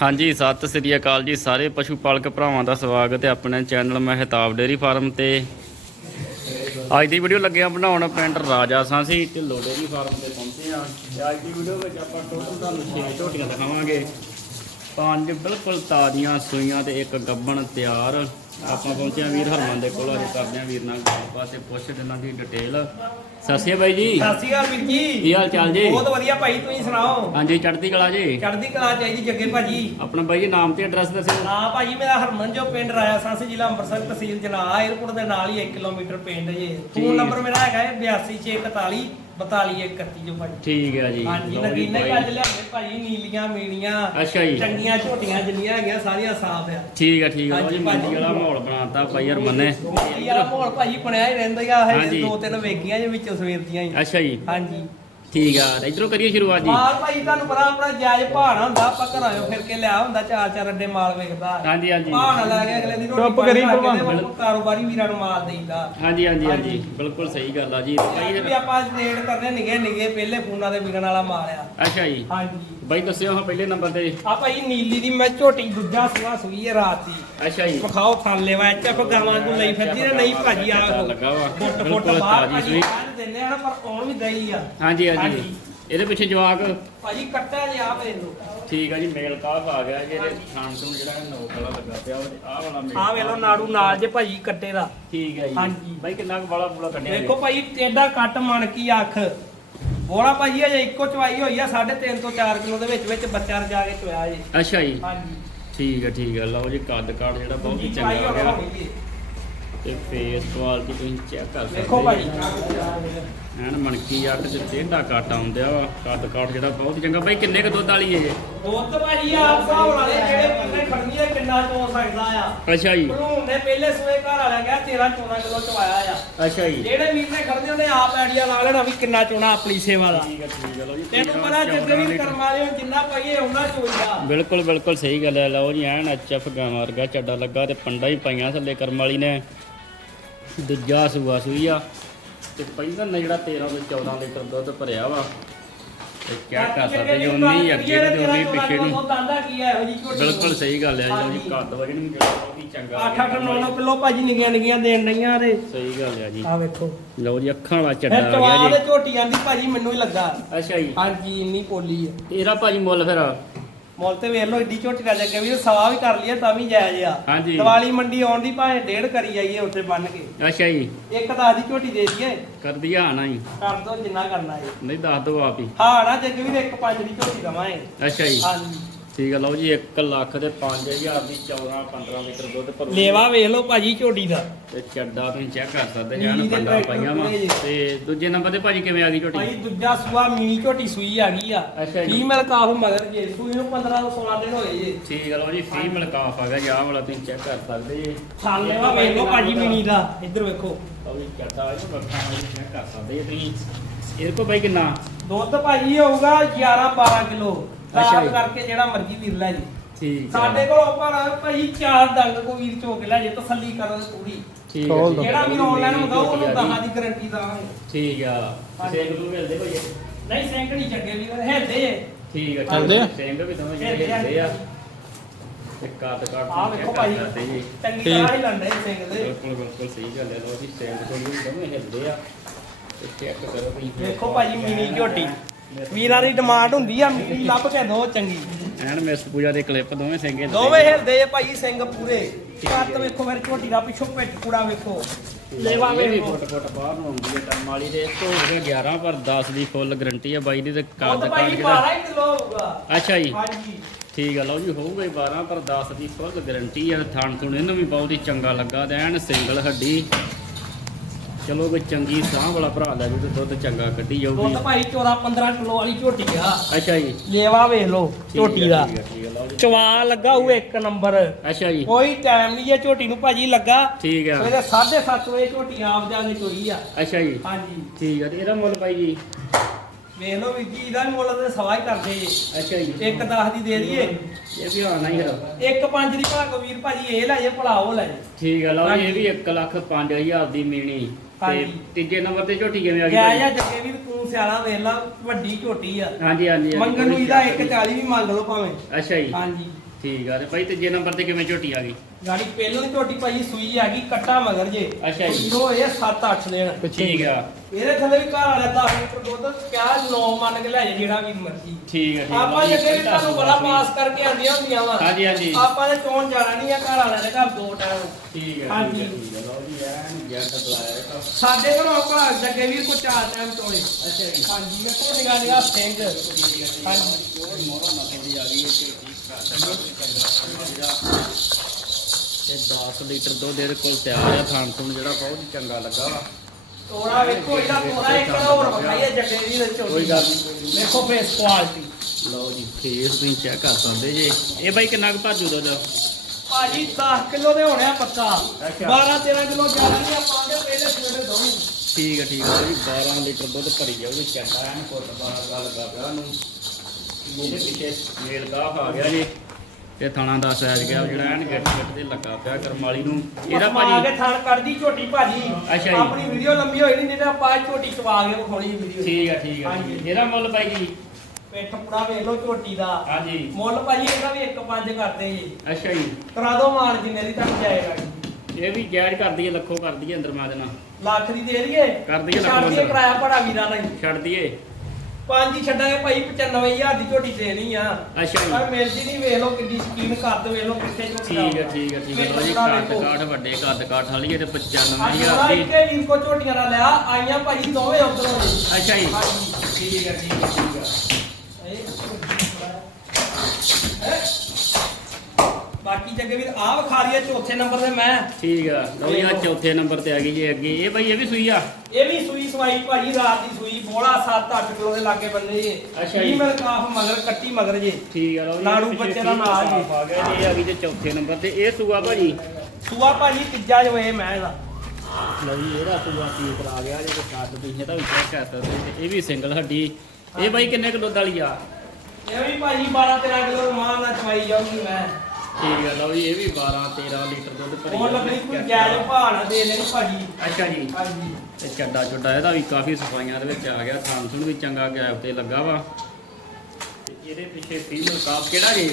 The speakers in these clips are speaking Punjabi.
ਹਾਂਜੀ, ਸਤਿ ਸ੍ਰੀ ਅਕਾਲ ਜੀ ਸਾਰੇ ਪਸ਼ੂ ਪਾਲਕ ਭਰਾਵਾਂ ਦਾ ਸਵਾਗਤ ਹੈ ਆਪਣੇ ਚੈਨਲ ਮਹਿਤਾਬ ਡੇਰੀ ਫਾਰਮ ਤੇ। ਅੱਜ ਦੀ ਵੀਡੀਓ ਲੱਗਿਆ ਬਣਾਉਣ ਪਿੰਡ ਰਾਜਾ ਸਾਂਸੀ ਢਿੱਲੋ ਡੇਰੀ ਫਾਰਮ ਤੇ ਪਹੁੰਚੇ ਆ। ਅੱਜ ਦੀ ਵੀਡੀਓ ਵਿੱਚ ਆਪਾਂ ਟੋਟਲ ਤੁਹਾਨੂੰ 6 ਝੋਟੀਆਂ ਦਿਖਾਵਾਂਗੇ। ਪੰਜ ਬਿਲਕੁਲ ਤਾਜ਼ੀਆਂ ਸੂਈਆਂ ਤੇ ਇੱਕ ਗੱਬਣ ਤਿਆਰ। ਆਪਾਂ ਪਹੁੰਚਿਆ ਵੀਰ ਹਰਮਨ ਦੇ ਕੋਲ ਅਸੀਂ ਕਰਦੇ ਆ ਵੀਰ ਨਾਲ ਗੱਲਬਾਤ ਤੇ ਪੁੱਛਦੇ ਇਹਨਾਂ ਦੀ ਡਿਟੇਲ ਸਤਿ ਬਾਈ ਜੀ। ਸਤਿ ਸ਼੍ਰੀ ਵੀਰ ਜੀ। ਕੀ ਹਾਲ ਚਾਲ ਜੀ? ਬਹੁਤ ਵਧੀਆ ਭਾਈ ਤੁਸੀਂ ਸੁਣਾਓ? ਹਾਂਜੀ ਚੜ੍ਹਦੀ ਕਲਾ ਜੀ। ਚੜ੍ਹਦੀ ਕਲਾ ਚਾਹੀਦੀ ਜੱਗੇ ਭਾਜੀ। ਆਪਣਾ ਬਾਈ ਜੀ ਨਾਮ ਤੇ ਐਡਰੈਸ ਦੱਸਿਓ। ਹਾਂ ਭਾਜੀ ਮੇਰਾ ਹਰਮਨ ਜੋ ਪਿੰਡ ਰਾਇਆ ਸੰਸ ਜ਼ਿਲ੍ਹਾ ਅੰਮ੍ਰਿਤਸਰ ਤਹਿਸੀਲ ਜਨਾਲਾ 에ਅਰਪੋਰਟ ਦੇ ਨਾਲ ਹੀ 1 ਕਿਲੋਮੀਟਰ ਪਿੰਡ ਜੇ। ਫੋਨ ਨੰਬਰ ਮੇਰਾ ਹੈਗਾ 826141 42 31 ਜੋ ਭਾਜੀ ਠੀਕ ਹੈ ਜੀ। ਹਾਂਜੀ ਲਓ ਜੀ ਨਗੀਨਾ ਹੀ ਅੱਜ ਭਾਈ। ਲਿਆਂਦੇ ਭਾਜੀ ਨੀਲੀਆਂ ਮੀਣੀਆਂ ਅੱਛਾ ਜੀ। ਚੰਗੀਆਂ ਝੋਟੀਆਂ ਜਿੰਨੀਆਂ ਹੈਗੀਆਂ ਸਾਰੀਆਂ ਸਾਫ਼ ਆ। ਠੀਕ ਹੈ ਠੀਕ ਹੈ ਲਓ ਜੀ ਹਾਂਜੀ, ਭਾਈ। ਮੰਡੀ ਵਾਲਾ ਮਾਹੌਲ ਬਣਾਤਾ ਭਾਈ ਯਾਰ ਮੰਨੇ ਯਾਰ ਮਾਹੌਲ ਭਾਜੀ ਬਣਿਆ ਹੀ ਰਹਿੰਦਾ ਹੀ ਆ। ਇਹ ਹਾਂਜੀ। ਦੋ ਤਿੰਨ ਵੇਖੀਆਂ ਜੇ ਵਿੱਚੋਂ ਸਵੇਰ ਦੀਆਂ ਹੀ। ਅੱਛਾ ਜੀ। ਹਾਂਜੀ। ਠੀਕ ਆ ਤੇ ਇਧਰੋਂ ਕਰੀਏ ਸ਼ੁਰੂਆਤ ਜੀ। ਮਾਲ ਭਾਈ ਤੁਹਾਨੂੰ ਪਤਾ ਆਪਣਾ ਜਾਇਜ਼ ਭਾਣਾ ਹੁੰਦਾ ਆਪਾਂ ਘਰਾਂ ਫਿਰ ਕੇ ਲਿਆ ਹੁੰਦਾ ਚਾਰ ਚਾਰ ਅੱਡੇ ਮਾਲ ਵੇਖਦਾ। ਹਾਂਜੀ ਹਾਂਜੀ। ਭਾਣਾ ਲੈ ਕੇ ਅਗਲੇ ਦੀ ਰੋਟੀ ਚੁੱਪ ਪਾਣੀ ਕਰੀ ਖਾ ਕੇ ਭਲਵਾਨ। ਤੇ ਉਹ ਕਾਰੋਬਾਰੀ ਵੀਰਾਂ ਨੂੰ ਮਾਲ ਦੇਈਦਾ। ਹਾਂਜੀ ਹਾਂਜੀ ਹਾਂਜੀ। ਹਾਂਜੀ। ਬਿਲਕੁਲ ਸਹੀ ਗੱਲ ਆ ਜੀ। ਭਾਈ ਵੀ ਆਪਾਂ ਰੇਡ ਕਰਨੇ ਨਿਗੇ ਨਿਗੇ ਪਹਿਲੇ ਫੋਨਾਂ ਤੇ ਵਿਕਣ ਵਾਲਾ ਮਾਲ ਆ। ਅੱਛਾ ਜੀ। ਹਾਂਜੀ। ਬਾਈ ਦੱਸਿਓ ਹਾਂ ਪਹਿਲੇ ਨੰਬਰ ਤੇ। ਆ ਭਾਈ ਨੀਲੀ ਦੀ ਮੈਂ ਝੋਟੀ ਦੂਜਾ ਸੁਆ ਸੂਈ ਹੈ ਰਾਤ ਦੀ। ਅੱਛਾ ਜੀ। ਵਿਖਾਓ ਥਾਂ ਲੈਵਾ ਚੱਪ ਗਾਵਾਂ ਨੂੰ ਲਈ ਫਿਰਦੀ ਨਾ ਨਹੀਂ ਭਾਜੀ ਆ ਲੱਗਾ ਵਾ। ਫੁੱਟ ਫੁੱਟ ਬਾਹਰ ਭਾਜੀ ਸੂਈ। ਦਿੰਦੇ ਆ ਨਾ ਪਰ ਆਉਣ ਵੀ ਦਈ ਆ। ਹਾਂਜੀ ਹਾਂਜੀ। ਇਹਦੇ ਪਿੱਛੇ ਜਵਾਕ। ਭਾਜੀ ਕੱਟਾ ਜਿਹਾ ਵੇਖ ਲਓ। ਠੀਕ ਆ ਜੀ ਮੇਲ ਕਾਫ ਆ ਗਿਆ ਜਿਹਦੇ ਖਾਣ ਤੋਂ ਜਿਹੜਾ ਨੋਕ ਵਾਲਾ ਲੱਗਾ ਪਿਆ ਉਹ ਆਹ ਵਾਲਾ ਮੇਲ ਆ ਵੇਖ ਲਓ ਨਾੜੂ ਨਾਲ ਜੇ ਭਾਜੀ ਕੱਟੇ ਦਾ। ਠੀਕ ਹੈ ਜੀ। ਹਾਂਜੀ। ਬਾਈ ਕਿੰਨਾ ਕੁ ਵਾਲਾ ਪੂਰਾ ਕੱਢਿਆ ਜੀ? ਦੇਖੋ ਭਾਈ ਟੇਡਾ ਕੱਟ ਮਣ ਕੀ ਅੱਖ। ਬੋਲਾ ਭਾਜੀ ਅਜੇ ਇੱਕੋ ਚਵਾਈ ਹੋਈ ਆ 3.5 ਤੋਂ 4 ਕਿਲੋ ਦੇ ਵਿੱਚ ਵਿੱਚ ਬੱਚਾ ਰਜਾ ਕੇ ਚੋਇਆ ਜੀ ਅੱਛਾ ਜੀ। ਹਾਂਜੀ। ਠੀਕ ਹੈ ਠੀਕ ਹੈ ਲਓ ਜੀ ਕੱਦ ਕਾਠ ਜਿਹੜਾ ਬਹੁਤ ਹੀ ਚੰਗਾ ਆ ਗਿਆ। ਤੇ ਫੇਸ ਕੁਆਲਿਟੀ ਤੁਸੀਂ ਚੈੱਕ ਕਰ ਸਕਦੇ ਦੇਖੋ ਐਨ ਮਣਕੀ ਅੱਖ ਤੇ ਟੇਢਾ ਕੱਟ ਆਉਂਦਿਆ ਵਾ ਕੱਦ ਕਾਠ ਜਿਹੜਾ ਬਹੁਤ ਚੰਗਾ। ਬਾਈ ਕਿੰਨੇ ਕ ਦੁੱਧ ਵਾਲੀ ਇਹ? ਦੁੱਧ ਭਾਜੀ ਆਪ ਹਿਸਾਬ ਵਾਲੇ ਜਿਹੜੇ ਬੰਦੇ ਖੜਨੀ ਹੈ ਕਿੰਨਾ ਚੋ ਸਕਦਾ ਆ। ਅੱਛਾ ਜੀ। ਭਲੂਣ ਨੇ ਪਹਿਲੇ ਸੂਏ ਘਰ ਵਾਲਿਆ ਗਿਆ 13 14 ਕਿਲੋ ਚਵਾਇਆ ਆ। ਅੱਛਾ ਜੀ। ਜਿਹੜੇ ਵੀਰ ਨੇ ਖੜਦੇ ਉਹਨੇ ਆਪ ਆਈਡੀਆ ਲਾ ਲੈਣਾ ਵੀ ਕਿੰਨਾ ਚੋਣਾ ਆਪਣੀ ਸੇਵਾ ਦਾ। ਠੀਕ ਹੈ ਠੀਕ ਹੈ ਲਓ ਜੀ ਤੈਨੂੰ ਪਤਾ ਜਿੱਦੇ ਵੀ ਕਰਮ ਵਾਲੇ ਜਿੰਨਾ ਪਾਈਏ ਉਹਨਾਂ ਚੋਈਦਾ। ਬਿਲਕੁਲ ਬਿਲਕੁਲ ਸਹੀ ਗੱਲ ਹੈ। ਲਓ ਜੀ ਐਨ ਐਚਐਫ ਗਾਂ ਵਰਗਾ ਚੱਡਾ ਲੱਗਾ ਤੇ ਪੰਡਾ ਹੀ ਪਾਈਆਂ ਥੱਲੇ ਕਰਮ ਵਾਲੀ ਨੇ। ਦੂਜਾ ਸੂਆ ਸੂਈ ਆ। ਤੇ ਪਹਿਲਾਂ ਨੇ ਜਿਹੜਾ 13 ਤੋਂ 14 ਲੀਟਰ ਦੁੱਧ ਭਰਿਆ ਵਾ ਤੇ ਕਿਆ ਕਰ ਸਕਦੇ ਜੀ ਉਨੀ ਅੱਗੇ ਤੇ ਉਨੀ ਪਿੱਛੇ ਨੂੰ। ਬਿਲਕੁਲ। ਸਹੀ ਗੱਲ ਹੈ ਜੀ। ਕੱਦ ਵਜਨ ਵੀ ਜਿਹੜਾ ਹੀ ਚੰਗਾ। ਅੱਠ ਅੱਠ ਨੌ ਨੌ ਕਿਲੋ ਭਾਜੀ ਨਿਗੀਆਂ ਨਿਗੀਆਂ ਦੇਣ ਨਈਆਂ ਦੇ ਸਹੀ ਗੱਲ ਹੈ ਜੀ। ਆ ਵੇਖੋ। ਲਓ ਜੀ ਅੱਖਾਂ ਵਾਲਾ ਚੱਡਾ ਆ ਗਿਆ ਦੇ ਜੀ। ਝੋਟੀ ਆਂਦੀ ਭਾਜੀ ਮੈਨੂੰ ਹੀ ਲੱਗਾ। ਅੱਛਾ ਜੀ। ਹਾਂਜੀ ਇੰਨੀ ਪੋਲੀ ਹੈ ਇਹਦਾ ਭਾਜੀ ਮੁੱਲ ਫਿਰ। ਮੁੱਲ ਤੇ ਵੇਖ ਲਓ ਏਡੀ ਝੋਟੀ ਦਾ ਜੱਗੇ ਵੀ ਸਵਾ ਵੀ ਕਰ ਲਈਏ ਤਾਂ ਵੀ ਜਾਇਜ਼ ਆ। ਹਾਂਜੀ। ਦੀਵਾਲੀ ਮੰਡੀ ਆਉਣ ਦੀ ਭਾਵੇਂ ਡੇਢ ਕਰੀ ਜਾਈਏ ਉੱਥੇ ਬੰਨ ਕੇ। ਅੱਛਾ ਜੀ। ਇੱਕ ਦਸ ਦੀ ਝੋਟੀ ਦੇ ਦਈਏ। ਕਰ ਦਿਆ ਨਾ ਜੀ। ਕਰ ਦੋ ਜਿੰਨਾ ਕਰਨਾ ਹੈ ਨਹੀਂ ਦੱਸ ਦੋ ਆਪ ਹੀ। ਹਾਂ ਨਾ ਜੱਗੇ ਵੀ ਇੱਕ ਪੰਜ ਦੀ ਝੋਟੀ ਦਵਾਂਗੇ। ਅੱਛਾ ਜੀ। ਹਾਂਜੀ। ਠੀਕ ਹੈ ਲਓ ਜੀ 1 ਲੱਖ ਤੇ 5000 ਦੀ 14 15 ਲੀਟਰ ਦੁੱਧ ਭਰੂ ਲੇਵਾ ਵੇਖ ਲਓ ਭਾਜੀ ਝੋਟੀ ਦਾ। ਤੇ ਚੱਡਾ ਤੁਸੀਂ ਚੈੱਕ ਕਰ ਸਕਦੇ ਜਾਨ ਪੰਡਾ ਪਾਈਆਂ ਵਾ। ਜੀ। ਤੇ ਦੂਜੇ ਨੰਬਰ ਤੇ ਭਾਜੀ ਕਿਵੇਂ ਆ ਗਈ ਝੋਟੀ ਭਾਈ ਦੂਜਾ ਸੂਆ ਮੀਨੀ ਝੋਟੀ ਸੂਈ ਆ ਗਈ ਆ। ਜੀ। ਫੀਮੇਲ ਕਾਫ ਮਗਰ ਜੇ ਸੂਈ ਨੂੰ 15 ਤੋਂ 16 ਦਿਨ ਹੋਏ ਜੇ। ਠੀਕ ਹੈ ਲਓ ਜੀ ਫੀਮੇਲ ਕਾਫ ਆ ਗਿਆ ਜੀ ਆਹ ਵਾਲਾ ਤੁਸੀਂ ਚੈੱਕ ਕਰ ਸਕਦੇ ਜੀ। ਥਾਲੇਵਾ ਵੇਖ ਲਓ ਭਾਜੀ ਮੀਨੀ ਦਾ ਇੱਧਰ ਵੇਖੋ। ਉਹ ਵੀ ਚੱਡਾ ਇਹ ਵਾਲੀ ਚੈੱਕ ਕਰ ਸਕਦੇ ਜੀ ਤੁਸੀਂ। ਇਹਦੇ ਕੋਲ ਬਾਈ ਕਿੰਨਾ? ਦੁੱਧ ਭਾਜੀ ਹੋਊਗਾ 11 12 ਕਿਲੋ। ਅੱਛਾ ਰਾਤ ਜੀ। ਕਰਕੇ ਜਿਹੜਾ ਮਰਜ਼ੀ ਵੀਰ ਲੈ ਜੀ। ਠੀਕ ਸਾਡੇ ਕੋਲ ਆਪਾਂ ਭਾਜੀ ਚਾਰ ਡੰਗ ਕੋ ਵੀਰ ਚੋ ਕੇ ਲੈ ਜੇ ਤਸੱਲੀ ਕਰਨ ਪੂਰੀ। ਠੀਕ ਜੀ। ਦਿਓ। ਜਿਹੜਾ ਵੀ ਆਨਲਾਈਨ ਮੰਗਾਓ ਉਹਨੂੰ ਦਹਾਂ ਦੀ ਗਾਰੰਟੀ ਦਵਾਂਗੇ। ਠੀਕ ਆ। ਸੇਕ ਨੂੰ ਮਿਲਦੇ ਭਾਈ ਨਹੀਂ ਸੈਂਕ ਨਹੀਂ ਚੱਗੇ ਵੀਰ ਹੈਦੇ ਠੀਕ ਆ ਚੱਲਦੇ ਆ? ਸੇਕ ਵੀ ਦੋਵੇਂ ਜਿਹੜੇ ਹਿੱਲਦੇ ਆ। ਤੇ ਕਾਟ ਆ ਵੇਖੋ ਜੀ। ਚੰਗੀ। ਤਰ੍ਹਾਂ ਹੀ ਲੰਡੇ ਸਿੰਘ ਦੇ। ਬਿਲਕੁਲ ਬਿਲਕੁਲ ਸਹੀ ਗੱਲ ਹੈ। ਲੋ ਜੀ ਸਟੈਂਡ ਤੋਂ ਵੀ ਦੋਵੇਂ ਹਿੱਲਦੇ ਆ। ਤੇ ਚੈੱਕ ਕਰੋ ਤੁਸੀਂ ਵੇਖੋ ਭਾਜੀ ਮੀਨੀ ਝੋਟੀ। ਵੀਰਾਂ ਦੀ ਡਿਮਾਂਡ ਹੁੰਦੀ ਆ ਮੀਨੀ ਲੱਭ ਕੇ ਦੋ ਚੰਗੀ। ਐਨ ਮਿਸ ਪੂਜਾ ਦੇ ਕਲਿੱਪ ਦੋਵੇਂ ਸਿੰਘੇ ਦੋਵੇਂ ਹਿਰਦੇ ਆ ਭਾਈ ਸਿੰਘ ਪੂਰੇ। ਕੱਤ ਵੇਖੋ ਮੇਰੇ ਝੋਟੀ ਦਾ ਪਿੱਛੋਂ ਪਿੱਠ ਕੂੜਾ ਵੇਖੋ। ਲੇਵਾ ਵੀ ਵੇਖੋ। ਫੁੱਟ ਫੁੱਟ ਬਾਹਰ ਨੂੰ ਆਉਂਦੀ ਹੈ ਟਰਮ ਵਾਲੀ ਦੇ ਤੋਂ ਹੋ ਗਿਆ 11 ਪਰ 10 ਦੀ ਫੁੱਲ ਗਾਰੰਟੀ ਹੈ ਬਾਈ ਦੀ ਤੇ ਕੱਦ ਤਾਂ ਕਾਟ ਭਾਈ ਜਿਹੜਾ 12 ਕਿਲੋ ਹੋਊਗਾ। ਅੱਛਾ ਜੀ। ਹਾਂਜੀ। ਠੀਕ ਆ ਲਓ ਜੀ ਹੋਊਗਾ ਹੀ 12 ਪਰ 10 ਦੀ ਫੁੱਲ ਗਾਰੰਟੀ ਆ। ਥਣ ਥੁਣ ਇਹਨੂੰ ਵੀ ਬਹੁਤ ਹੀ ਚੰਗਾ ਲੱਗਾ ਤੇ ਐਨ ਸਿੰਗਲ ਹੱਡੀ। ਚਲੋ ਕੋਈ ਚੰਗੀ ਸਾਹ ਵਾਲਾ ਭਰਾ ਲੈ ਵੀ ਤੇ ਦੁੱਧ ਚੰਗਾ ਕੱਢੀ ਜਾਊਗੀ। ਦੁੱਧ ਭਾਈ 14 15 ਕਿਲੋ ਵਾਲੀ ਝੋਟੀ ਆ। ਅੱਛਾ ਜੀ। ਲੇਵਾ ਵੇਖ ਲਓ ਠੀਕ ਆ, ਝੋਟੀ ਦਾ। ਠੀਕ ਆ, ਠੀਕ ਆ, ਲਓ ਜੀ। ਚਵਾ ਲੱਗਾ ਉਹ ਇੱਕ ਨੰਬਰ। ਅੱਛਾ ਜੀ। ਕੋਈ ਟਾਈਮ ਨਹੀਂ ਹੈ ਝੋਟੀ ਨੂੰ ਭਾਜੀ ਲੱਗਾ। ਠੀਕ ਆ। ਸਵੇਰੇ 7:30 ਵਜੇ ਝੋਟੀ ਆਪ ਜਾ ਕੇ ਚੋਈ ਆ। ਅੱਛਾ ਜੀ। ਹਾਂਜੀ। ਠੀਕ ਆ ਤੇ ਇਹਦਾ ਮੁੱਲ ਬਾਈ ਜੀ? ਵੇਖ ਲਓ ਵੀਰ ਜੀ ਇਹਦਾ ਵੀ ਮੁੱਲ ਤੇ ਸਵਾ ਹੀ ਕਰਦੇ। ਜੀ ਅੱਛਾ ਜੀ। ਇੱਕ 10 ਦੀ ਦੇ ਦਈਏ। ਇਹ ਵੀ ਆਣਾ ਹੀ ਫਿਰ ਇੱਕ 5 ਦੀ ਭਾਗ ਵੀਰ ਭਾਜੀ ਇਹ ਲੈ ਜੇ ਭਲਾ ਉਹ ਲੈ ਜੇ। ਠੀਕ ਆ ਲਓ ਜੀ ਇਹ। ਵੀ 1 ਲੱਖ 5000 ਦੀ ਮੀਣੀ ਤੇ ਹਾਂਜੀ। ਤੀਜੇ ਨੰਬਰ ਤੇ ਝੋਟੀ ਕਿਵੇਂ ਆ ਗਈ ਗਿਆ ਭਾਈ? ਜਾਂ ਜੱਗੇ ਵੀਰ ਤੂੰ ਸਿਆਣਾ ਵੇਖ ਲਾ ਵੱਡੀ ਝੋਟੀ ਆ। ਹਾਂਜੀ ਹਾਂਜੀ ਹਾਂਜੀ, ਮੰਗਣ ਨੂੰ ਇਹਦਾ 140 ਵੀ ਮੰਗ ਲਓ ਭਾਵੇਂ। ਅੱਛਾ ਜੀ। ਹਾਂਜੀ। ਠੀਕ ਆ ਤੇ ਭਾਈ ਤੀਜੇ ਨੰਬਰ ਤੇ ਕਿਵੇਂ ਝੋਟੀ ਆ ਗਈ? ਗਾੜੀ ਪਹਿਲੋਂ ਦੀ ਝੋਟੀ ਭਾਜੀ ਸੂਈ ਆ ਗਈ ਕੱਟਾ ਮਗਰ ਜੇ। ਅੱਛਾ ਜੀ। ਕਿਲੋ ਇਹ 7-8 ਦੇਣ। ਠੀਕ ਆ। ਇਹਦੇ ਥੱਲੇ ਵੀ ਘਰ ਵਾਲਾ 10 ਲੀਟਰ ਦੁੱਧ ਕਿਆ 9 ਮੰਨ ਕੇ ਲੈ ਜਾ ਜਿਹੜਾ ਵੀ ਮਰਜ਼ੀ। ਠੀਕ ਆ ਠੀਕ ਆ। ਆਪਾਂ ਜੀ, ਅੱਗੇ ਵੀ ਤੁਹਾਨੂੰ ਬੜਾ। ਪਾਸ ਕਰਕੇ ਆਂਦੀਆਂ ਹੁੰਦੀਆਂ ਵਾ। ਹਾਂਜੀ ਹਾਂਜੀ। ਆਪਾਂ ਨੇ ਚੋਣ ਜਾਣਾ ਨਹੀਂ ਆ ਘਰ ਵਾਲਿਆਂ ਦੇ ਘਰ ਦੋ ਟਾਈਮ ਠੀਕ ਆ ਹਾਂਜੀ। ਠੀਕ ਆ, ਠੀਕ ਆ। ਲਓ ਜੀ ਐਨ ਜੈਟ ਬੁਲਾਇਆ ਤਾਂ। ਸਾਡੇ ਘਰੋਂ ਭਰਾ ਜੱਗੇ ਵੀਰ ਕੋ ਚਾਰ ਟਾਈਮ ਚੋਲੇ ਅੱਛਾ ਜੀ। ਹਾਂਜੀ ਵੇਖੋ ਨਿਗਾਹ ਨਿਗਾਹ ਸਿੰਘ ਹਾਂਜੀ। ਮੋਹਰਾ ਮੱਥੇ ਦੀ ਆ ਗਈ ਹੈ ਝੋਟੀ। ਤੇ 10 ਲੀਟਰ ਦੁੱਧ ਇਹਦੇ ਕੋਲ ਤਿਆਰ ਆ ਥਾਣ ਤੋਂ ਜਿਹੜਾ ਬਹੁਤ ਹੀ ਚੰਗਾ ਲੱਗਾ ਵਾ। ਤੋਰਾ ਵੇਖੋ ਇਹਦਾ ਤੋਰਾ ਇੱਕ ਹੋਰ ਵਿਖਾਈਏ ਜੱਗੇ ਦੇ ਕੋਈ ਗੱਲ ਨਹੀਂ। ਵੇਖੋ ਫੇਸ ਕੁਆਲਿਟੀ ਲਓ ਜੀ ਫੇਸ ਤੁਸੀਂ ਚੈੱਕ ਕਰ ਸਕਦੇ ਜੇ। ਇਹ ਬਾਈ ਕਿੰਨਾ ਕੁ ਭਾਜੂ ਦੁੱਧ? ਭਾਜੀ 10 ਕਿਲੋ ਦੇ ਹੋਣੇ ਆ ਪੱਕਾ। ਅੱਛਾ। 12 13 ਕਿਲੋ ਜ਼ਿਆਦਾ ਨਹੀਂ ਆਪਾਂ ਦੇ ਪਹਿਲੇ ਸਵੇਰੇ ਦਊਂ ਠੀਕ ਹੈ ਠੀਕ ਹੈ ਜੀ 12 ਲੀਟਰ ਦੁੱਧ ਭਰੀ ਜਾਊਗੀ ਚੰਗਾ ਐਨ ਕੁੱਟ ਬਾਰਾ ਗੱਲ ਕਰ ਪਿਆ ਨੂੰ ਇਹਦੇ ਪਿੱਛੇ ਮੇਲ ਗਾਹ ਆ ਗਿਆ ਜੀ। ਤੇ ਥਾਣਾ ਦਾ ਸੈਜ ਗਿਆ ਜਿਹੜਾ ਐਨ ਗਿੱਟ ਗਿੱਟ ਤੇ ਲੱਗਾ ਪਿਆ ਕਰਮਾਲੀ ਨੂੰ। ਇਹਦਾ ਆ ਭਾਜੀ ਕੇ ਥਣ ਕੱਢਦੀ ਝੋਟੀ ਭਾਜੀ। ਅੱਛਾ ਜੀ। ਆਪਣੀ ਵੀਡੀਓ ਲੰਬੀ ਹੋਈ ਨਹੀਂ ਤਾਂ ਆਪਾਂ ਇਹ ਝੋਟੀ ਚਵਾ ਕੇ ਵਿਖਾਉਣੀ ਵੀਡੀਓ। ਠੀਕ ਹੈ ਠੀਕ ਹਾਂਜੀ। ਇਹਦਾ ਮੁੱਲ ਬਾਈ ਜੀ? ਪਿੱਠ ਪੁੜਾ ਵੇਖ ਲਓ ਝੋਟੀ ਦਾ। ਹਾਂਜੀ। ਮੁੱਲ ਭਾਜੀ ਇਹਦਾ ਵੀ 1.5 ਕਰਦੇ ਜੀ। ਅੱਛਾ ਜੀ। ਕਰਾ ਦੋ ਮਾਨ ਜਿੰਨੇ ਦੀ ਤੱਕ ਜਾਏਗਾ ਜੀ। ਇਹ ਵੀ ਜਾਇਜ਼ ਕਰਦੀ ਹੈ ਲੱਖੋ ਕਰਦੀ ਹੈ ਅੰਦਰ ਮਾਂ ਨਾਲ ਲੱਖ ਦੀ ਦੇ ਦਈਏ। ਕਰ ਦਈਏ ਲੱਖ ਛੱਡ ਦਈਏ ਬੰਦਾ। ਕਿਰਾਇਆ ਭੜਾ ਵੀਰਾਂ ਜੀ। ਛੱਡ ਦਈਏ। ਪੰਜ ਹੀ ਛੱਡਾਂਗੇ ਭਾਈ 95000 ਦੀ ਝੋਟੀ ਦੇਣੀ ਆ। ਅੱਛਾ ਜੀ। ਪਰ ਮਿਲਦੀ ਨਹੀਂ ਵੇਖ ਲਓ ਕਿੰਨੀ ਸਕੀਨ ਕਰ ਵੇਖ ਲਓ ਕਿੱਥੇ ਝੋਟੀ ਠੀਕ ਹੈ ਠੀਕ ਹੈ ਠੀਕ ਹੈ ਲਓ ਜੀ ਕੱਦ ਕਾਠ ਵੱਡੇ ਕੱਦ ਕਾਠ ਵਾਲੀ ਹੈ ਤੇ 95000 ਅੱਜ ਦੀ। ਇੱਕੇ ਵੀਰ ਕੋ ਝੋਟੀਆਂ ਨਾਲ ਲਿਆ ਆਈਆਂ ਭਾਜੀ ਦੋਵੇਂ ਉਧਰੋਂ। ਅੱਛਾ ਜੀ। ਠੀਕ ਹੈ ਠੀਕ ਹੈ ਠੀਕ ਹੈ ਬਾਕੀ ਜੱਗੇ ਵੀਰ ਆ ਵਿਖਾ ਰਹੀ ਹੈ ਚੌਥੇ ਨੰਬਰ ਤੇ ਮੈਂ। ਠੀਕ ਆ ਲਓ ਆ ਚੌਥੇ ਨੰਬਰ ਤੇ ਆ ਗਈ ਜੀ ਅੱਗੇ। ਇਹ ਬਈ ਇਹ ਵੀ ਸੂਈ ਆ? ਇਹ ਵੀ ਸੂਈ ਸਵਾਈ ਭਾਜੀ ਰਾਤ ਦੀ ਸੂਈ ਬੋਲਾ 7-8 ਕਿਲੋ ਦੇ ਲਾਗੇ ਬੰਦੇ ਜੇ। ਅੱਛਾ ਜੀ। ਫੀਮੇਲ ਕਾਫ ਮਗਰ ਕੱਟੀ ਮਗਰ ਜੇ। ਠੀਕ ਆ ਲਓ ਬੱਚੇ ਦਾ ਨਾਲ ਜੀ। ਆ ਗਿਆ ਜੀ ਆ ਗਈ ਜੀ ਚੌਥੇ ਨੰਬਰ ਤੇ। ਇਹ ਸੂਆ ਭਾਜੀ? ਸੂਆ ਭਾਜੀ ਤੀਜਾ ਜੋ ਇਹ ਮੈਂ ਦਾ ਲਓ ਜੀ ਇਹਦਾ ਸੂਆ ਤੀਕ ਆ ਗਿਆ ਜੀ ਤੇ ਕੱਦ ਤੁਸੀਂ ਇਹਦਾ ਵੀ ਚੈੱਕ ਕਰ ਸਕਦੇ ਤੇ ਇਹ ਵੀ ਸਿੰਗਲ ਹੱਡੀ ਇਹ ਬਾਈ ਕਿੰਨੇ ਕਿਲੋ ਦੁੱਧ ਵਾਲੀ ਆ? ਇਹ ਵੀ ਭਾਜੀ 12-13 ਕਿਲੋ ਮਾਨ ਨਾਲ ਚਵਾਈ ਜਾਊਗੀ ਮੈਂ। ਠੀਕ ਆ ਲਓ ਜੀ ਇਹ ਵੀ 12 13 ਲੀਟਰ ਦੁੱਧ ਭਰੀ ਹੋਰ ਲੱਭਣੀ ਕੋਈ ਜਾਇਜ਼ ਭਾਅ ਨਾ ਦੇ ਦੇਣੀ ਭਾਜੀ ਅੱਛਾ ਜੀ। ਹਾਂਜੀ। ਤੇ ਚੱਡਾ ਚੁੱਡਾ ਇਹਦਾ ਵੀ ਕਾਫੀ ਸਫਾਈਆਂ ਦੇ ਵਿੱਚ ਆ ਗਿਆ ਥਾਂ ਥੁਣ ਵੀ ਚੰਗਾ ਗੈਪ ਤੇ ਲੱਗਾ ਵਾ। ਤੇ ਇਹਦੇ ਪਿੱਛੇ ਫੀਮੇਲ ਕਾਪ ਕਿਹੜਾ ਜੀ?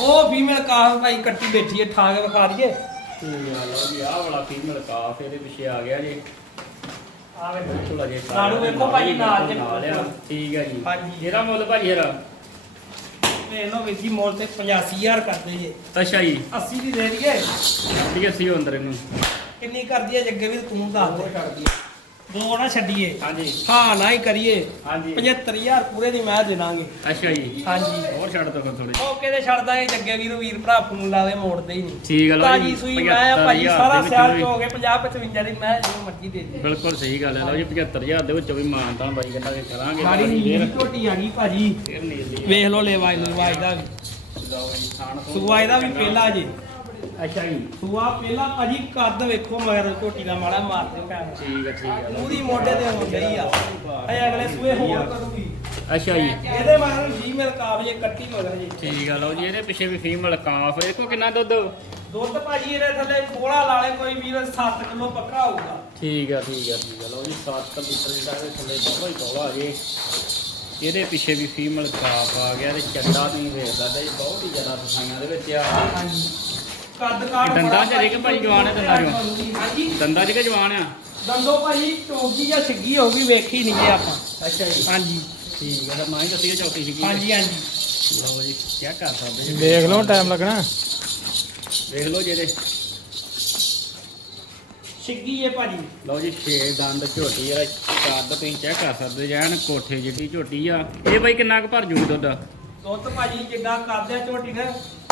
ਉਹ ਫੀਮੇਲ ਕਾਫ ਭਾਈ ਕੱਟੀ ਬੈਠੀ ਹੈ ਠਾ ਕੇ ਵਿਖਾ ਦਈਏ। ਠੀਕ ਆ ਲਓ ਜੀ ਆਹ ਵਾਲਾ ਫੀਮੇਲ ਕਾਫ ਇਹਦੇ ਪਿੱਛੇ ਆ ਗਿਆ ਜੀ। ਆ ਵੇਖੋ। ਬਿਲਕੁਲ ਅਜੇ ਨਾੜੂ ਵੇਖੋ ਭਾਜੀ ਨਾਲ ਜੇ ਨਾਲ ਆ। ਠੀਕ ਹੈ ਜੀ। ਹਾਂਜੀ। ਇਹਦਾ ਮੁੱਲ ਭਾਜੀ ਇਹਦਾ? ਲਓ ਵੀਰ ਜੀ ਮੋਲ ਤੇ 85000 ਕਰਦੇ ਜੇ। ਅੱਛਾ ਜੀ। 80 ਦੀ ਦੇ ਦਈਏ। ਠੀਕ ਹੈ ਸੀ ਅੰਦਰ ਇਹਨੂੰ। ਕਿੰਨੀ ਕਰਦੀ ਹੈ ਜੱਗੇ ਵੀ ਤੂੰ ਦੱਸ ਦੇ। ਛੱਡਦੀ ਦੋ ਨਾ ਛੱਡੀਏ। ਹਾਂਜੀ। ਹਾਂ ਨਾ ਹੀ ਕਰੀਏ। ਹਾਂਜੀ। 75000 ਪੂਰੇ ਦੀ ਮੈਂ ਦੇ ਦਾਂਗੇ ਅੱਛਾ ਜੀ। ਹਾਂਜੀ। ਹੋਰ ਛੱਡ ਦੋ ਫਿਰ ਥੋੜੇ ਮੌਕੇ ਤੇ ਛੱਡ ਦਾਂਗੇ ਜੱਗੇ ਵੀਰ ਵੀਰ ਭਰਾ ਫੋਨ ਲਾਵੇ ਮੋੜਦੇ ਹੀ ਨਹੀਂ। ਠੀਕ ਆ ਲਓ ਤਾਜੀ ਜੀ ਸੂਈ ਮੈਂ ਭਾਜੀ 75,000 ਸਾਰਾ ਦੇ ਸਿਆਲ ਚ ਹੋ ਗਏ 50 55 ਦੀ ਮੈਂ ਜੋ ਮਰਜ਼ੀ ਦੇ ਦੇ। ਬਿਲਕੁਲ ਸਹੀ ਗੱਲ ਹੈ। ਲਓ ਜੀ 75000 ਦੇ ਵਿੱਚੋਂ ਵੀ ਮਾਨਤਾ ਬਾਈ ਕਹਿੰਦਾ ਕਿ ਕਰਾਂਗੇ। ਸਾਰੀ ਝੋਟੀ ਆ ਗਈ ਭਾਜੀ। ਵੇਖ ਲਓ ਲੈਵਾ ਲੈਵਾ ਇਹਦਾ ਵੀ। ਲਓ ਜੀ ਥਾਣ ਥੂਣ ਸੂਆ ਇਹਦਾ ਵੀ ਪਹਿਲਾ ਜੀ। ਅੱਛਾ ਜੀ। ਸੂਆ ਪਹਿਲਾ ਭਾਜੀ ਕੱਦ ਵੇਖੋ ਮਗਰ ਝੋਟੀ ਦਾ ਮਾੜਾ ਮਾਰ ਦਿਓ ਕੈਮਰਾ ਠੀਕ ਹੈ ਠੀਕ ਹੈ ਲਓ ਉਹਦੀ ਮੋਢੇ ਤੇ ਹੋ ਗਈ ਆ। ਅਜੇ ਅਗਲੇ ਸੂਏ ਹੋਰ ਕਰੂਗੀ ਅੱਛਾ ਜੀ। ਇਹਦੇ ਮਗਰ ਫੀਮੇਲ ਕਾਬ ਜੇ ਕੱਟੀ ਮਗਰ ਜੀ। ਠੀਕ ਆ ਲਓ ਜੀ ਇਹਦੇ ਪਿੱਛੇ ਵੀ ਫੀਮੇਲ ਕਾਫ ਦੇਖੋ ਕਿੰਨਾ ਦੁੱਧ। ਦੁੱਧ ਭਾਜੀ ਇਹਦੇ ਥੱਲੇ ਬੋਲਾ ਲਾ ਲੈ ਕੋਈ ਵੀਰ 7 ਕਿਲੋ ਪੱਕਾ ਹੋਊਗਾ। ਠੀਕ ਆ ਠੀਕ ਆ ਠੀਕ ਆ। ਲਓ ਜੀ 7 ਲੀਟਰ ਜਿਹੜਾ ਇਹਦੇ ਥੱਲੇ ਬਹੁਤ ਹੀ ਕੋਲਾ ਜੇ। ਇਹਦੇ ਪਿੱਛੇ ਵੀ ਫੀਮੇਲ ਕਾਫ ਆ ਗਿਆ ਤੇ ਚੱਡਾ ਨਹੀਂ ਵੇਖਦਾ ਤੇ ਬਹੁਤ ਹੀ ਜ਼ਿਆਦਾ ਸਫਾਈਆਂ ਦੇ ਵਿੱਚ ਆ। ਹਾਂਜੀ। ਕੱਦ ਕਾਠ ਦੰਦਾਂ ਚ ਅਜੇ ਕਿ ਭਾਜੀ ਜਵਾਨ ਹੈ ਦੰਦਾਂ ਚੋਂ? ਹਾਂਜੀ ਦੰਦਾਂ 'ਚ ਕਿ ਜਵਾਨ ਆ? ਦੰਦੋ ਭਾਜੀ ਚੌਕੀ ਜਾਂ ਛਿੱਗੀ ਹੋਊਗੀ ਵੇਖੀ ਨਹੀਂ ਜੇ ਆਪਾਂ। ਅੱਛਾ ਜੀ। ਹਾਂਜੀ। ਠੀਕ ਆ ਤਾਂ ਮੈਂ ਹੀ ਦੱਸੀ ਚੌਥੀ ਸੀਗੀ ਹਾਂਜੀ ਹਾਂਜੀ। ਲਓ ਜੀ ਕੀ ਕਰ ਸਕਦੇ ਜੀ? ਦੇਖ ਲਓ ਟਾਈਮ ਲੱਗਣਾ। ਵੇਖ ਲਓ ਜਿਹਦੇ ਛਿੱਗੀ ਹੈ ਭਾਜੀ। ਲਓ ਜੀ ਛੇ ਦੰਦ ਝੋਟੀ ਜਿਹੜਾ ਕੱਦ ਤੁਸੀਂ ਚੈੱਕ ਕਰ ਸਕਦੇ ਜੈਨ ਕੋਠੇ ਜਿੱਡੀ ਝੋਟੀ ਆ। ਇਹ ਬਾਈ ਕਿੰਨਾ ਕੁ ਭਰ ਜੂ ਦੁੱਧ? ਦੁੱਧ ਭਾਜੀ ਜਿੱਦਾਂ ਕਰਦੇ ਆ ਝੋਟੀ ਨੇ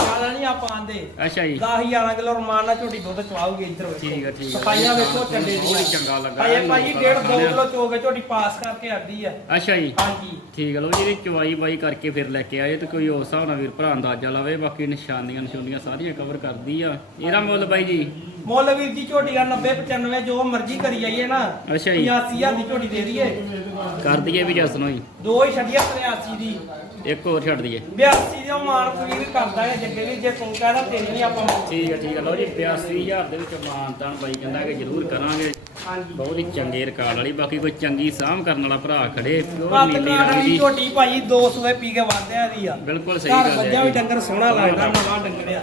ਜ਼ਿਆਦਾ ਨਹੀਂ ਆਪਾਂ ਆਂਦੇ। ਅੱਛਾ ਜੀ। 10 11 ਕਿਲੋ ਰਮਾਨ ਨਾਲ ਝੋਟੀ ਦੁੱਧ ਚਵਾਉਗੀ ਇੱਧਰ ਵੇਖੋ। ਠੀਕ ਆ ਠੀਕ ਆ। ਸਫਾਈਆਂ ਵੇਖੋ ਚੰਡੇ ਬਹੁਤ ਹੀ ਚੰਗਾ ਲੱਗਾ। ਭਾਈ ਲੋਕਾਂ ਡੇਢ 2 ਨੇ। ਕਿਲੋ ਚੋਗੇ ਝੋਟੀ ਪਾਸ ਕਰਕੇ ਆਦੀ ਆ। ਅੱਛਾ ਜੀ। ਹਾਂਜੀ। ਠੀਕ ਲਓ ਜੀ ਚਵਾਈ ਬਾਈ ਕਰਕੇ ਫਿਰ ਲੈ ਕੇ ਆਏ। ਤੇ ਕੋਈ ਉਸ ਹਿਸਾਬ ਨਾਲ ਵੀਰ ਭਰਾ ਅੰਦਾਜ਼ਾ ਲਾਵੇ ਬਾਕੀ ਨਿਸ਼ਾਨੀਆਂ ਨਿਸ਼ੂਨੀਆਂ ਸਾਰੀਆਂ ਕਵਰ ਕਰਦੀ ਆ। ਇਹਦਾ ਮੁੱਲ ਬਾਈ ਜੀ? ਮੁੱਲ ਵੀਰ ਜੀ ਝੋਟੀ ਦਾ 90 95 ਜੋ ਮਰਜ਼ੀ ਕਰੀ ਜਾਈਏ ਨਾ। ਅੱਛਾ ਜੀ। 85000 ਦੀ ਝੋਟੀ ਦੇ ਦਈਏ। ਕਰ ਦਈਏ ਵੀ ਜਸਨੋ ਜੀ ਦੋ ਹੀ ਛੱਡੀਆਂ 83 ਦੀ। ਇੱਕ ਹੋਰ ਛੱਡ ਦਈਏ। 82 ਦੇ ਮਾਨ ਪੂਰੀ ਕਰਦਾ ਹੈ ਜੱਗੇ ਵੀ ਜੇ ਤੂੰ ਕਹਦਾ ਤੇਰੀ ਨਹੀਂ ਆਪਾਂ ਠੀਕ ਹੈ ਠੀਕ ਹੈ। ਲਓ ਜੀ 82000 ਦੇ ਵਿੱਚ ਮਾਨਤਾਨ ਬਾਈ ਕਹਿੰਦਾ ਕਿ ਜ਼ਰੂਰ ਕਰਾਂਗੇ। ਹਾਂਜੀ। ਬਹੁਤ ਹੀ ਚੰਗੇ ਰਿਕਾਰਡ ਵਾਲੀ ਬਾਕੀ ਕੋਈ ਚੰਗੀ ਸਾਂਭ ਕਰਨ ਵਾਲਾ ਭਰਾ ਖੜੇ ਪਿਓਰ ਨੀਲੀ ਰੰਗ ਦੀ। ਝੋਟੀ ਭਾਜੀ 200 ਪੀ ਕੇ ਵਾਧਿਆ ਦੀ ਆ। ਬਿਲਕੁਲ ਸਹੀ ਘਰ ਗੱਲ ਵੱਜਿਆ ਵੀ ਹੈ ਡੰਗਰ ਸੋਹਣਾ ਲੱਗਦਾ ਨਵਾਂ ਡੰਗਰ ਆ।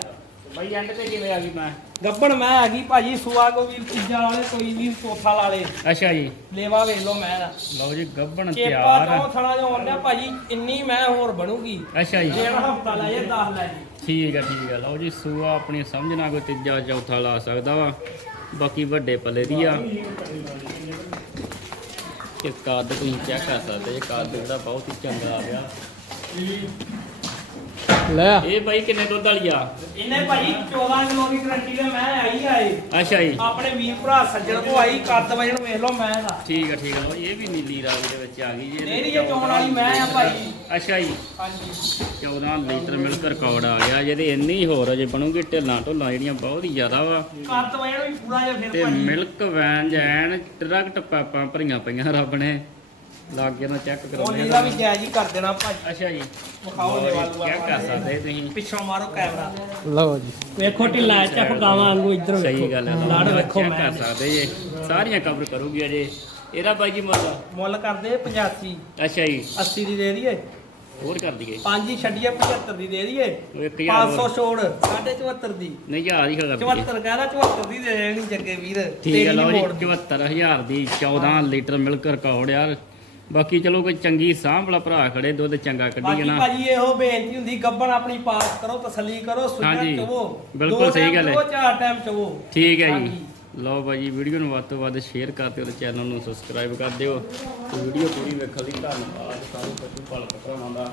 ਬਾਈ ਐਂਡ ਤੇ ਕਿਵੇਂ ਆ ਗਈ ਮੈਂ? ਗੱਬਣ ਮੈਂ ਹੈਗੀ ਭਾਜੀ ਸੁਆ ਕੋ ਵੀ ਚੀਜ਼ਾਂ ਵਾਲੇ ਕੋਈ ਵੀ ਕੋਠਾ ਵਾਲੇ ਅੱਛਾ ਜੀ। ਲੇਵਾ ਵੇਖ ਲਓ ਮੈਂ। ਦਾ ਲਓ ਜੀ ਗੱਬਣ ਤਿਆਰ ਤੋਂ ਆ। ਥਣਾ ਜੋ ਆਉਂਦਾ ਭਾਜੀ ਇੰਨੀ ਮੈਂ ਹੋਰ ਬਣੂਗੀ। ਅੱਛਾ ਜੀ। ਜਿਹੜਾ ਹਫਤਾ ਲੈ ਜੇ 10 ਲੈ ਜੀ। ਠੀਕ ਹੈ ਠੀਕ ਹੈ ਲਓ ਜੀ ਸੂਆ ਆਪਣੀ ਸਮਝ ਨਾਲ ਕੋਈ ਤੀਜਾ ਚੌਥਾ ਲਾ ਸਕਦਾ ਵਾ। ਬਾਕੀ ਵੱਡੇ ਪੱਲੇ ਦੀ ਆ। ਇਹ ਕੱਦ ਤੁਸੀਂ ਚੈੱਕ ਕਰ ਸਕਦੇ ਇਹ ਕੱਦ ਜਿਹੜਾ ਬਹੁਤ ਹੀ ਚੰਗਾ ਆ ਗਿਆ। ਲੈ। ਇਹ ਬਾਈ ਕਿੰਨੇ ਦੁੱਧ ਵਾਲੀ ਆ? ਇਹਨੇ ਭਾਜੀ 14 ਕਿਲੋ ਦੀ ਗਰੰਟੀ ਦੇ ਮੈਂ ਆਈ ਆਏ। ਅੱਛਾ ਜੀ। ਆਪਣੇ ਵੀਰ ਭਰਾ ਸੱਜਣ ਕੋ ਆਈ ਕੱਦ ਵਜਣ ਵੇਖ ਲਓ ਮੈਂ ਦਾ ਠੀਕ ਹੈ ਠੀਕ ਲਓ ਇਹ ਵੀ ਨੀਲੀ ਰਾਵੀ ਦੇ ਵਿੱਚ ਆ ਗਈ ਜੀ ਮੇਰੀ ਇਹ ਚੋਣ ਵਾਲੀ ਮੈਂ ਆ ਭਾਜੀ ਅੱਛਾ ਜੀ। ਹਾਂਜੀ। 14 ਲੀਟਰ ਮਿਲਕ ਰਿਕਾਰਡ ਆ ਗਿਆ ਜਿਹਦੇ ਇੰਨੀ ਹੋਰ ਅਜੇ ਬਣੂਗੀ ਢਿੱਲਾਂ ਢੁੱਲਾਂ ਜਿਹੜੀਆਂ ਬਹੁਤ ਹੀ ਜ਼ਿਆਦਾ ਵਾ। ਕੱਦ ਵਜਣ ਵੀ ਪੂਰਾ ਜਿਹਾ ਤੇ ਫਿਰ ਭਾਜੀ ਮਿਲਕ ਵੈਨ ਜੈਨ ਟਰਕਟ ਪਾਪਾਂ ਭਰੀਆਂ ਪਈਆਂ ਰੱਬ ਨੇ। ਲਾਗੇ ਨਾਲ ਚੈੱਕ ਉਹ ਕਰਾਉਂਦੇ ਨੀਲਾ ਵੀ ਜਾਇਜ਼ ਹੀ ਕਰ ਦੇਣਾ ਭਾਜੀ ਅੱਛਾ ਜੀ। ਵਿਖਾਓ ਜੇ ਵਾਲੂ ਚੈੱਕ ਕਰ ਸਕਦੇ ਤੁਸੀਂ। ਪਿੱਛੋਂ ਮਾਰੋ ਕੈਮਰਾ। ਲਓ ਜੀ। ਵੇਖੋ ਢਿੱਲਾ ਚੱਪ ਗਾਵਾਂ ਵਾਂਗੂ ਇੱਧਰ ਸਹੀ ਗੱਲ ਹੈ ਲਾੜ ਵੇਖੋ ਚੈੱਕ ਮੈਂ। ਕਰ ਸਕਦੇ ਜੇ। ਸਾਰੀਆਂ ਕਵਰ ਕਰੂਗੀ ਅਜੇ। ਇਹਦਾ ਬਾਈ ਜੀ ਮੁੱਲ? ਮੁੱਲ ਕਰਦੇ 85 ਅੱਛਾ ਜੀ। 80 ਦੀ ਦੇ ਦਈਏ। ਹੋਰ ਕਰ ਦਈਏ। ਪੰਜ ਹੀ ਛੱਡੀਏ 75 ਦੀ ਦੇ ਦਈਏ। 1000 500 ਛੋੜ 750 ਦੀ। ਨਹੀਂ ਯਾਰ ਹੀ ਕਰ ਦਈਏ 74 ਕਹਿੰਦਾ 74 ਦੀ ਦੇ ਦੇਣੀ ਜੱਗੇ ਵੀਰ। ਠੀਕ ਹੈ ਲਓ ਨੀ ਜੀ ਮੋੜ ਦੀ। 74000 ਦੀ 14 ਲੀਟਰ ਮਿਲਕ ਰਿਕਾਰਡ ਯਾਰ। ਬਾਕੀ ਚਲੋ ਕੋਈ ਚੰਗੀ ਸਾਂਭ ਵਾਲਾ ਭਰਾ ਖੜੇ ਦੁੱਧ ਚੰਗਾ ਕੱਢੀ ਬਾਕੀ ਭਾਜੀ ਇਹੋ ਬੇਨਤੀ ਹੁੰਦੀ ਗੱਬਣ ਆਪਣੀ ਪਾਸ ਕਰੋ ਤਸੱਲੀ ਕਰੋ ਹਾਂਜੀ, ਸੁਣਿਆ ਚਵੋ। ਬਿਲਕੁਲ ਸਹੀ ਗੱਲ ਹੈ। ਚਵੋ ਚਾਰ ਟਾਈਮ ਚਵੋ। ਠੀਕ ਹੈ ਜੀ। ਲਓ ਬਾਜੀ ਵੀਡੀਓ ਨੂੰ ਵੱਧ ਤੋਂ ਵੱਧ ਸ਼ੇਅਰ ਕਰ ਦਿਓ ਤੇ ਚੈਨਲ ਨੂੰ ਸਬਸਕ੍ਰਾਈਬ ਕਰ ਦਿਓ। ਤੇ ਵੀਡੀਓ ਪੂਰੀ ਵੇਖਣ ਲਈ ਧੰਨਵਾਦ। ਸਾਰੇ ਪਸ਼ੂ ਪਾਲਕ ਭਰਾਵਾਂ ਦਾ